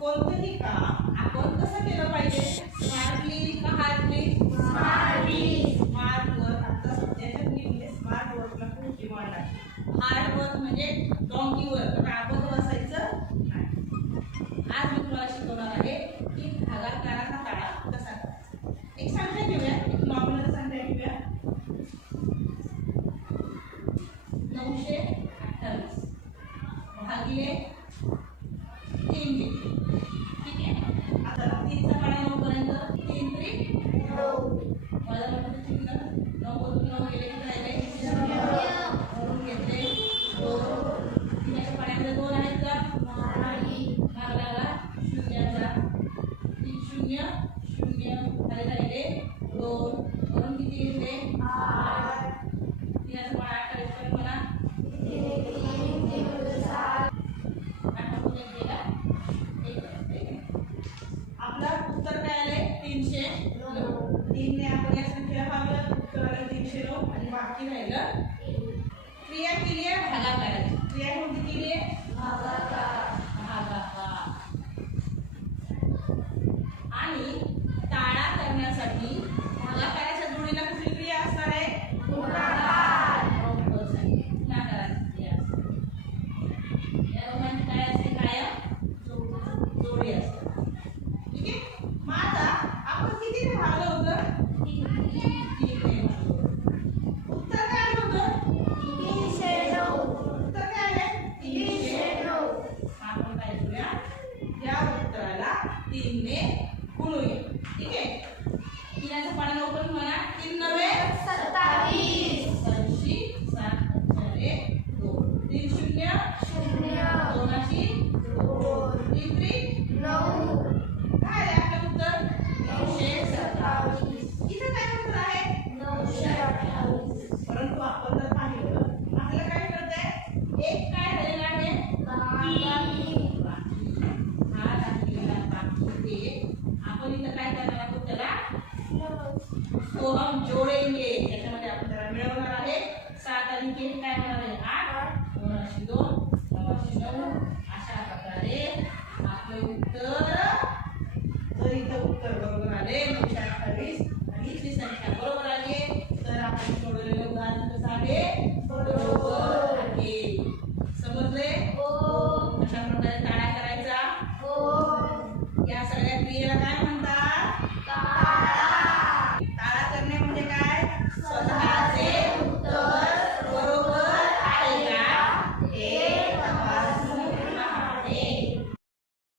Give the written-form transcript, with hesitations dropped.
कोणतंही काम आपण कसं केलं पाहिजे? स्मार्टली का हार्डली? स्मार्टली. स्मार्ट वर्क आता सध्याच्या पिढीमध्ये स्मार्ट वर्कला खूप डिमांड आहे. हार्ड वर्क म्हणजे डॉंकी वर्क, आपण बसायचं नाही. आज मी तुम्हाला शिकवणार आहे की भागाकाराचा काळा कसा करायचा. एक संख्या घेऊया, एक नॉमिनल संख्या घेऊया. 928 भागिले 3 घेतले. ठीक आहे. आता 3 चा पाडा 9 पर्यंत 3 3 9. मला म्हणतो किती झालं? 9 वरून 9 गेले किती राहिले? 0. वरून घेतले 2. 3 च्या पाड्यामध्ये 2 आहेत का? नाही. भाग लागला 0 चा. 3 0 0 खाली राहिले 2. वरून किती घेतले? 8. 3 चा पाडा 28 पर्यंत मला आपलं उत्तर काय आले? 309. 3 ने आपण या संख्येला भागलं, उत्तर आलं 309 आणि बाकी राहिलं क्रिया केली आहे भागाकाराची. क्रिया कोणती केली आहे? भागाकार. भागाकार. आणि टाळा करण्यासाठी भागाकाराच्या जोडीला कुठली क्रिया असणार आहे? गुणाकार. गुणाकाराची क्रिया असते. या दोघांची काय असते? कायम जोडी असते. ठीक आहे. मग आता आपण कितीने भागलं होतं? 3 ने भागलं. उत्तर काय आलं होतं? 309. उत्तर काय आलं? 309. आपण काय करूया? या उत्तराला 3 ने गुणूया. ठीक आहे. 3 चा पाडा 9 पण म्हणा. 3 9